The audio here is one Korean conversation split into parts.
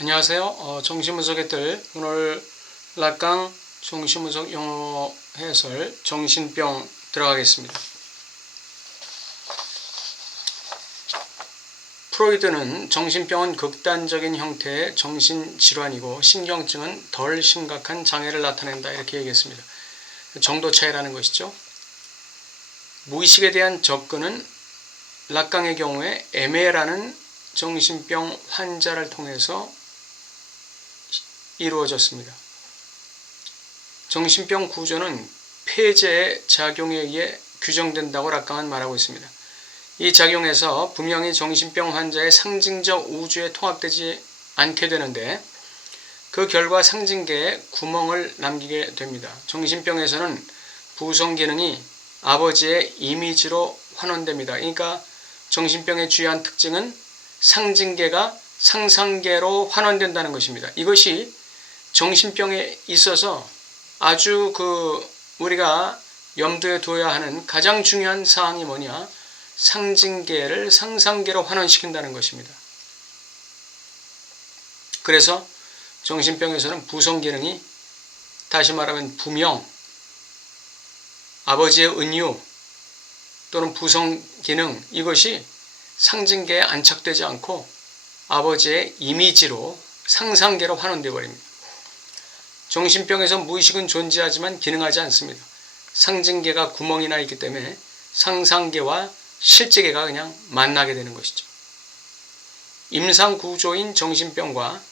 안녕하세요. 정신분석의 뜰 오늘 락강 정신분석 용어 해설 정신병 들어가겠습니다. 프로이드는 정신병은 극단적인 형태의 정신질환이고 신경증은 덜 심각한 장애를 나타낸다 이렇게 얘기했습니다. 정도 차이라는 것이죠. 무의식에 대한 접근은 락강의 경우에 에메라는 정신병 환자를 통해서 이루어졌습니다. 정신병 구조는 폐제의 작용에 의해 규정된다고 락강은 말하고 있습니다. 이 작용에서 분명히 정신병 환자의 상징적 우주에 통합되지 않게 되는데 그 결과 상징계에 구멍을 남기게 됩니다. 정신병에서는 부성 기능이 아버지의 이미지로 환원됩니다. 그러니까 정신병의 주요한 특징은 상징계가 상상계로 환원된다는 것입니다. 이것이 정신병에 있어서 아주 우리가 염두에 둬야 하는 가장 중요한 사항이 뭐냐? 상징계를 상상계로 환원시킨다는 것입니다. 그래서 정신병에서는 부성 기능이 다시 말하면 부명, 아버지의 은유 또는 부성 기능 이것이 상징계에 안착되지 않고 아버지의 이미지로 상상계로 환원되어 버립니다. 정신병에서 무의식은 존재하지만 기능하지 않습니다. 상징계가 구멍이 나 있기 때문에 상상계와 실제계가 그냥 만나게 되는 것이죠. 임상구조인 정신병과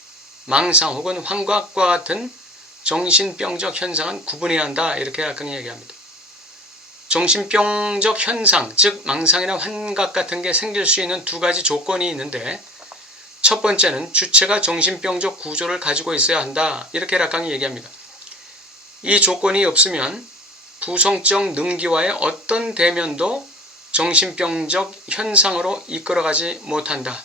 망상 혹은 환각과 같은 정신병적 현상은 구분해야 한다 이렇게 락강이 얘기합니다. 정신병적 현상, 즉 망상이나 환각 같은 게 생길 수 있는 두 가지 조건이 있는데 첫 번째는 주체가 정신병적 구조를 가지고 있어야 한다 이렇게 락강이 얘기합니다. 이 조건이 없으면 부성적 능기와의 어떤 대면도 정신병적 현상으로 이끌어가지 못한다.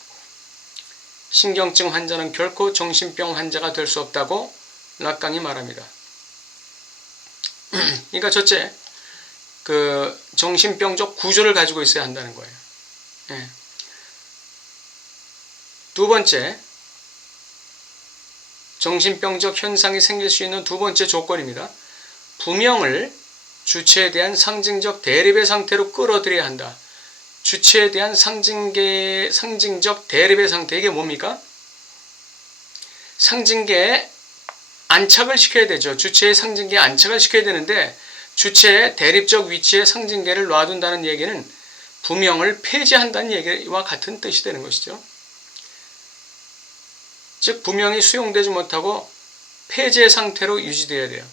신경증 환자는 결코 정신병 환자가 될 수 없다고 락강이 말합니다. 그러니까 첫째, 정신병적 구조를 가지고 있어야 한다는 거예요. 예. 두 번째, 정신병적 현상이 생길 수 있는 두 번째 조건입니다. 부명을 주체에 대한 상징적 대립의 상태로 끌어들여야 한다. 주체에 대한 상징적 대립의 상태, 이게 뭡니까? 상징계에 안착을 시켜야 되죠. 주체의 상징계에 안착을 시켜야 되는데 주체의 대립적 위치에 상징계를 놔둔다는 얘기는 부명을 폐지한다는 얘기와 같은 뜻이 되는 것이죠. 즉 부명이 수용되지 못하고 폐제 상태로 유지되어야 돼요.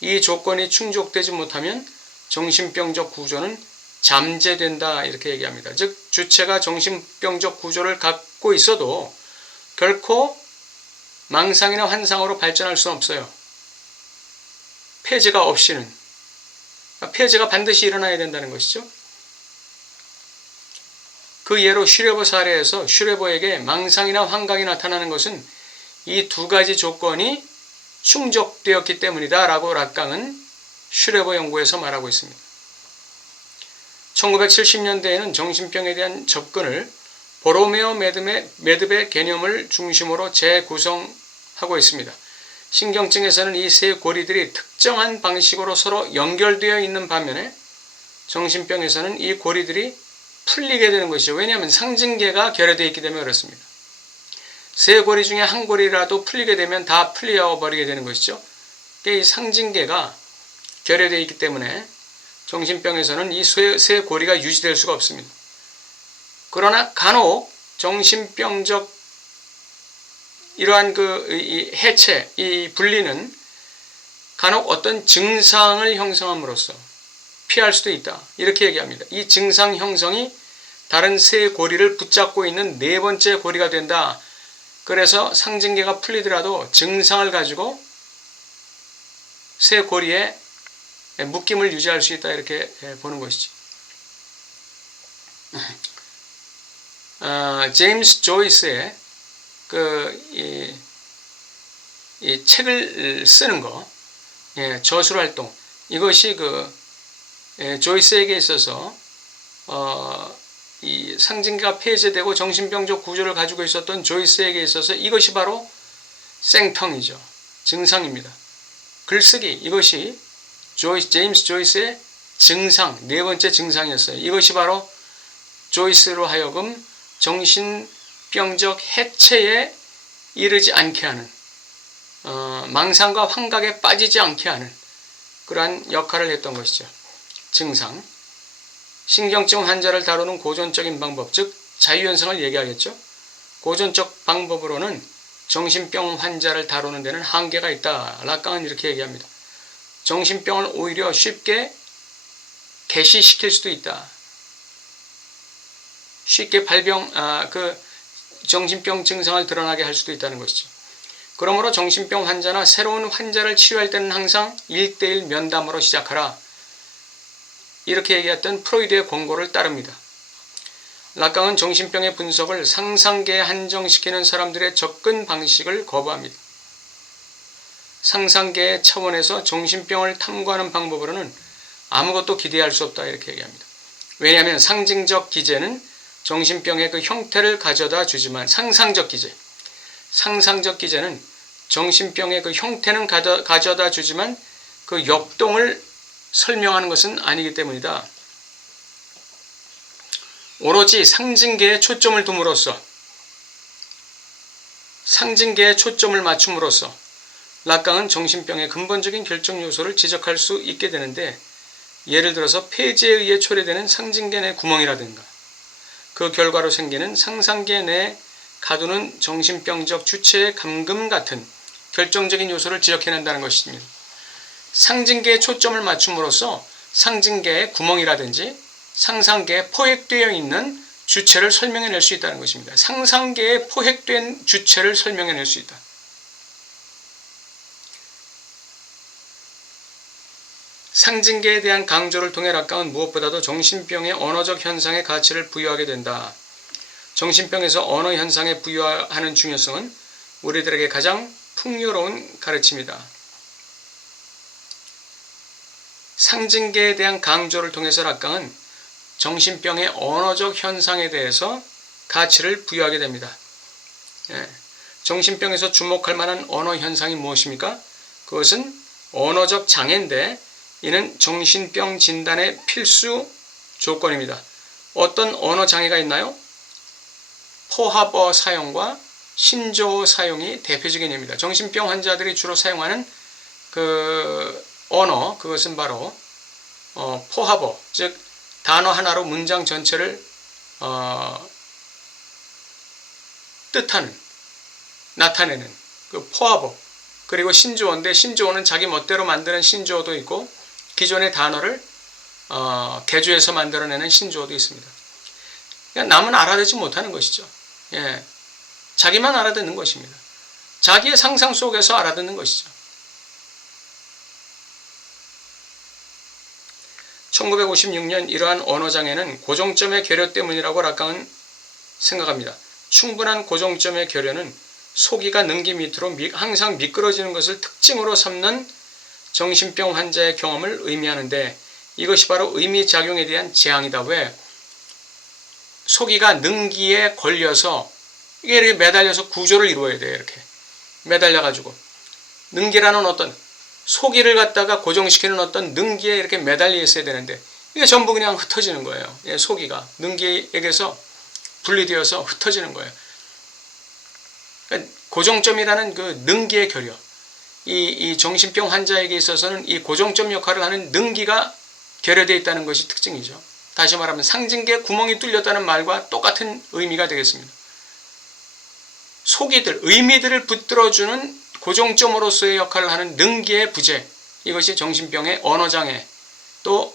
이 조건이 충족되지 못하면 정신병적 구조는 잠재된다 이렇게 얘기합니다. 즉 주체가 정신병적 구조를 갖고 있어도 결코 망상이나 환상으로 발전할 수는 없어요. 폐제가 없이는. 폐제가 반드시 일어나야 된다는 것이죠. 그 예로 슈레버 사례에서 슈레버에게 망상이나 환각이 나타나는 것은 이 두 가지 조건이 충족되었기 때문이다 라고 락강은 슈레버 연구에서 말하고 있습니다. 1970년대에는 정신병에 대한 접근을 보로메오 매듭의 개념을 중심으로 재구성하고 있습니다. 신경증에서는 이 세 고리들이 특정한 방식으로 서로 연결되어 있는 반면에 정신병에서는 이 고리들이 풀리게 되는 것이죠. 왜냐하면 상징계가 결여되어 있기 때문에 그렇습니다. 세 고리 중에 한 고리라도 풀리게 되면 다 풀려버리게 되는 것이죠. 이 상징계가 결여되어 있기 때문에 정신병에서는 이 세 고리가 유지될 수가 없습니다. 그러나 간혹 정신병적 이러한 이 해체, 이 분리는 간혹 어떤 증상을 형성함으로써 피할 수도 있다. 이렇게 얘기합니다. 이 증상 형성이 다른 세 고리를 붙잡고 있는 네 번째 고리가 된다. 그래서 상징계가 풀리더라도 증상을 가지고 세 고리에 묶임을 유지할 수 있다. 이렇게 보는 것이죠. 제임스 조이스의 이 책을 쓰는 거, 저술활동, 이것이 조이스에게 있어서 이 상징계가 폐쇄되고 정신병적 구조를 가지고 있었던 조이스에게 있어서 이것이 바로 생텅이죠. 증상입니다. 글쓰기, 이것이 제임스 조이스의 증상, 네 번째 증상이었어요. 이것이 바로 조이스로 하여금 정신병적 해체에 이르지 않게 하는, 망상과 환각에 빠지지 않게 하는 그러한 역할을 했던 것이죠. 증상. 신경증 환자를 다루는 고전적인 방법, 즉 자유현상을 얘기하겠죠. 고전적 방법으로는 정신병 환자를 다루는 데는 한계가 있다. 락강은 이렇게 얘기합니다. 정신병을 오히려 쉽게 개시시킬 수도 있다. 쉽게 정신병 증상을 드러나게 할 수도 있다는 것이죠. 그러므로 정신병 환자나 새로운 환자를 치료할 때는 항상 1:1 면담으로 시작하라. 이렇게 얘기했던 프로이드의 권고를 따릅니다. 락강은 정신병의 분석을 상상계에 한정시키는 사람들의 접근 방식을 거부합니다. 상상계의 차원에서 정신병을 탐구하는 방법으로는 아무것도 기대할 수 없다 이렇게 얘기합니다. 왜냐하면 상징적 기제는 정신병의 그 형태를 가져다 주지만 상상적 기제는 정신병의 그 형태는 가져다 주지만 그 역동을 설명하는 것은 아니기 때문이다. 오로지 상징계에 초점을 둠으로써 상징계에 초점을 맞춤으로써 락강은 정신병의 근본적인 결정 요소를 지적할 수 있게 되는데 예를 들어서 폐지에 의해 초래되는 상징계 내 구멍이라든가 그 결과로 생기는 상상계 내에 가두는 정신병적 주체의 감금 같은 결정적인 요소를 지적해낸다는 것입니다. 상징계에 초점을 맞춤으로써 상징계의 구멍이라든지 상상계에 포획되어 있는 주체를 설명해낼 수 있다는 것입니다. 상상계에 포획된 주체를 설명해낼 수 있다. 상징계에 대한 강조를 통해 락강은 무엇보다도 정신병의 언어적 현상에 가치를 부여하게 된다. 정신병에서 언어 현상에 부여하는 중요성은 우리들에게 가장 풍요로운 가르침이다. 상징계에 대한 강조를 통해서 락강은 정신병의 언어적 현상에 대해서 가치를 부여하게 됩니다. 정신병에서 주목할 만한 언어 현상이 무엇입니까? 그것은 언어적 장애인데 이는 정신병 진단의 필수 조건입니다. 어떤 언어 장애가 있나요? 포합어 사용과 신조어 사용이 대표적인 예입니다. 정신병 환자들이 주로 사용하는 그 언어, 그것은 바로 포합어, 즉 단어 하나로 문장 전체를 뜻하는, 나타내는 그 포합어, 그리고 신조어인데 신조어는 자기 멋대로 만드는 신조어도 있고 기존의 단어를 개조해서 만들어내는 신조어도 있습니다. 그러니까 남은 알아듣지 못하는 것이죠. 자기만 알아듣는 것입니다. 자기의 상상 속에서 알아듣는 것이죠. 1956년 이러한 언어장애는 고정점의 결여 때문이라고 락강은 생각합니다. 충분한 고정점의 결여는 소기가 능기 밑으로 항상 미끄러지는 것을 특징으로 삼는 정신병 환자의 경험을 의미하는데 이것이 바로 의미작용에 대한 재앙이다. 왜? 소기가 능기에 걸려서 이게 이렇게 매달려서 구조를 이루어야 돼요. 이렇게 매달려가지고 능기라는 어떤 소기를 갖다가 고정시키는 어떤 능기에 이렇게 매달려 있어야 되는데 이게 전부 그냥 흩어지는 거예요. 소기가 능기에게서 분리되어서 흩어지는 거예요. 그러니까 고정점이라는 그 능기의 결여, 이 정신병 환자에게 있어서는 이 고정점 역할을 하는 능기가 결여되어 있다는 것이 특징이죠. 다시 말하면 상징계에 구멍이 뚫렸다는 말과 똑같은 의미가 되겠습니다. 소기들, 의미들을 붙들어주는 고정점으로서의 역할을 하는 능기의 부재, 이것이 정신병의 언어장애, 또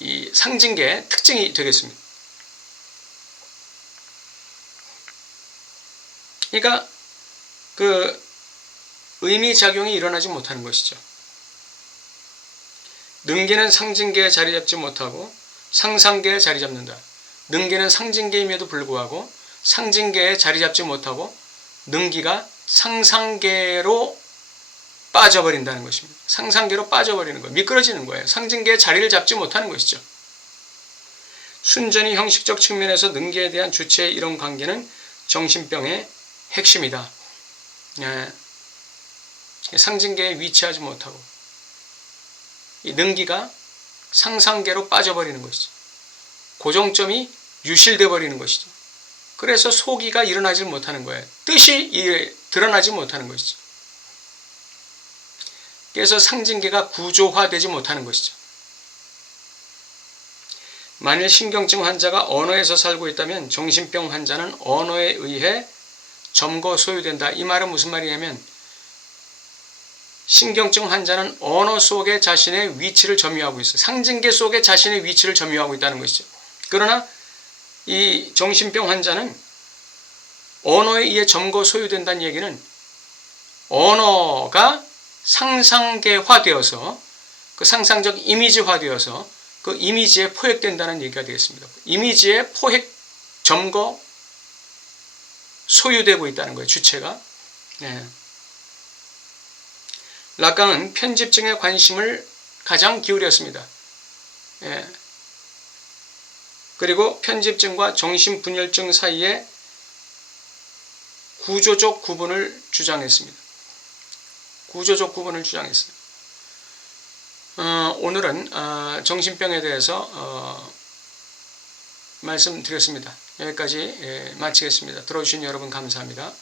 이 상징계의 특징이 되겠습니다. 그러니까 그 의미작용이 일어나지 못하는 것이죠. 능기는 상징계에 자리 잡지 못하고 상상계에 자리 잡는다. 능기는 상징계임에도 불구하고 상징계에 자리 잡지 못하고 능기가 상상계로 빠져버린다는 것입니다. 상상계로 빠져버리는 거예요. 미끄러지는 거예요. 상징계에 자리를 잡지 못하는 것이죠. 순전히 형식적 측면에서 능기에 대한 주체의 이런 관계는 정신병의 핵심이다. 상징계에 위치하지 못하고 이 능기가 상상계로 빠져버리는 것이죠. 고정점이 유실돼 버리는 것이죠. 그래서 소기가 일어나지 못하는 거예요. 뜻이 드러나지 못하는 것이죠. 그래서 상징계가 구조화되지 못하는 것이죠. 만일 신경증 환자가 언어에서 살고 있다면 정신병 환자는 언어에 의해 점거 소유된다. 이 말은 무슨 말이냐면 신경증 환자는 언어 속에 자신의 위치를 점유하고 있어요. 상징계 속에 자신의 위치를 점유하고 있다는 것이죠. 그러나 이 정신병 환자는 언어에 의해 점거 소유된다는 얘기는 언어가 상상계화되어서 그 상상적 이미지화되어서 그 이미지에 포획된다는 얘기가 되겠습니다. 이미지에 포획, 점거, 소유되고 있다는 거예요. 주체가. 락강은 편집증에 관심을 가장 기울였습니다. 그리고 편집증과 정신분열증 사이에 구조적 구분을 주장했습니다. 구조적 구분을 주장했어요. 오늘은 정신병에 대해서 말씀드렸습니다. 여기까지 마치겠습니다. 들어주신 여러분 감사합니다.